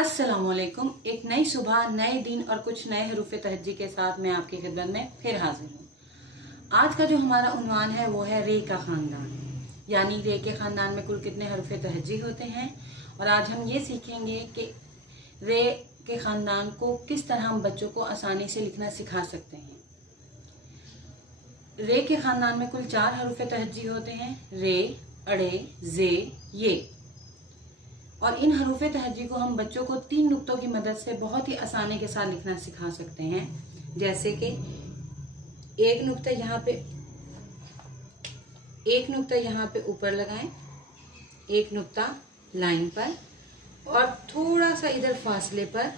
अस्सलामुअलैकुम। एक नई सुबह, नए दिन और कुछ नए हरूफ तहज्जी के साथ मैं आपकी खिदमत में फिर हाजिर हूँ। आज का जो हमारा उन्वान है वो है रे का ख़ानदान, यानी रे के ख़ानदान में कुल कितने हरूफ तहज्जी होते हैं। और आज हम ये सीखेंगे कि रे के ख़ानदान को किस तरह हम बच्चों को आसानी से लिखना सिखा सकते हैं। रे के ख़ानदान में कुल 4 हरूफ तहज्जी होते हैं: रे, अड़े, जे, ये। और इन हरूफ तहज्जी को हम बच्चों को 3 नुक्तों की मदद से बहुत ही आसानी के साथ लिखना सिखा सकते हैं। जैसे कि एक नुक्ता यहाँ पे ऊपर लगाएं, एक नुक्ता लाइन पर, और थोड़ा सा इधर फासले पर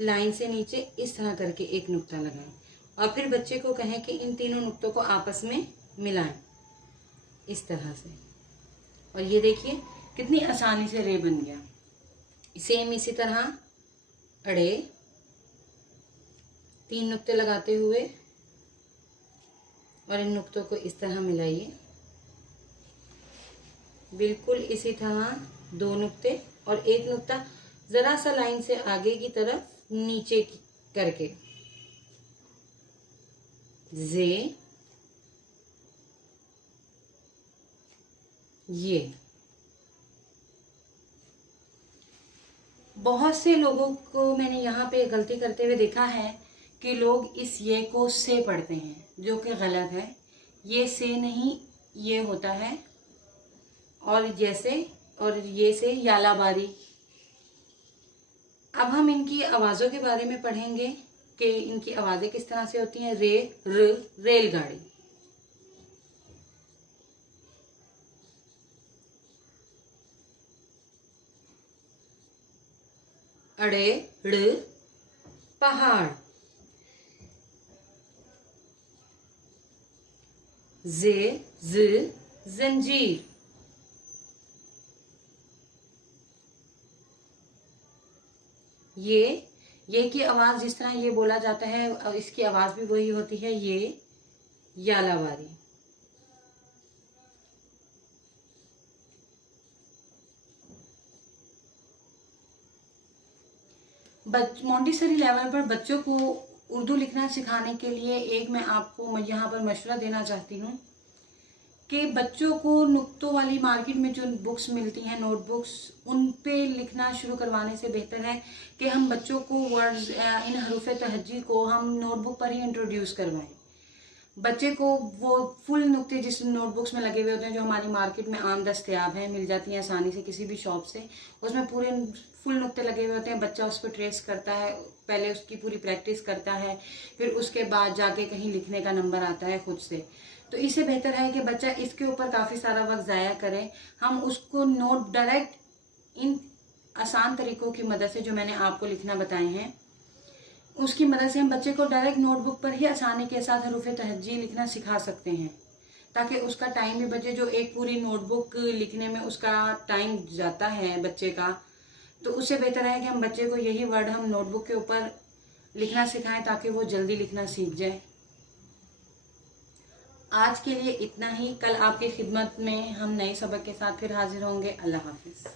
लाइन से नीचे इस तरह करके एक नुक्ता लगाएं। और फिर बच्चे को कहें कि इन तीनों नुक्तों को आपस में मिलाएं इस तरह से। और ये देखिए कितनी आसानी से रे बन गया। सेम इसी तरह अड़े, 3 नुक्ते लगाते हुए और इन नुक्तों को इस तरह मिलाइए। बिल्कुल इसी तरह 2 नुक्ते और एक नुक्ता जरा सा लाइन से आगे की तरफ नीचे करके, जे, ये। बहुत से लोगों को मैंने यहाँ पे गलती करते हुए देखा है कि लोग इस ये को से पढ़ते हैं, जो कि गलत है। ये से नहीं, ये होता है। और जैसे, और ये से यालाबारी। अब हम इनकी आवाज़ों के बारे में पढ़ेंगे कि इनकी आवाज़ें किस तरह से होती हैं। रे, र, रेलगाड़ी। अड़े, ड़, पहाड़। जे, ज, जंजीर। ये की आवाज जिस तरह ये बोला जाता है, इसकी आवाज भी वही होती है, ये, यालावारी। मॉन्टेसरी लेवल पर बच्चों को उर्दू लिखना सिखाने के लिए एक मैं आपको यहाँ पर मशवरा देना चाहती हूँ कि बच्चों को नुक्तों वाली मार्केट में जो बुक्स मिलती हैं, नोटबुक्स, उन पे लिखना शुरू करवाने से बेहतर है कि हम बच्चों को वर्ड्स, इन हरूफ तहज्जी को हम नोटबुक पर ही इंट्रोड्यूस करवाएं। बच्चे को वो फुल नुक्ते जिस नोटबुक्स में लगे हुए होते हैं, जो हमारी मार्केट में आम दस्तयाब हैं, मिल जाती हैं आसानी से किसी भी शॉप से, उसमें पूरे फुल नुक्ते लगे हुए होते हैं। बच्चा उस पर ट्रेस करता है, पहले उसकी पूरी प्रैक्टिस करता है, फिर उसके बाद जाके कहीं लिखने का नंबर आता है खुद से। तो इससे बेहतर है कि बच्चा इसके ऊपर काफ़ी सारा वक्त ज़ाया करे। हम उसको नोट डायरेक्ट इन आसान तरीकों की मदद से, जो मैंने आपको लिखना बताए हैं, उसकी मदद से हम बच्चे को डायरेक्ट नोटबुक पर ही आसानी के साथ हरूफ तहज्जी लिखना सिखा सकते हैं, ताकि उसका टाइम भी बचे। जो एक पूरी नोटबुक लिखने में उसका टाइम जाता है बच्चे का, तो उससे बेहतर है कि हम बच्चे को यही वर्ड हम नोटबुक के ऊपर लिखना सिखाएं, ताकि वो जल्दी लिखना सीख जाए। आज के लिए इतना ही। कल आपकी खिदमत में हम नए सबक के साथ फिर हाजिर होंगे। अल्लाह हाफिज।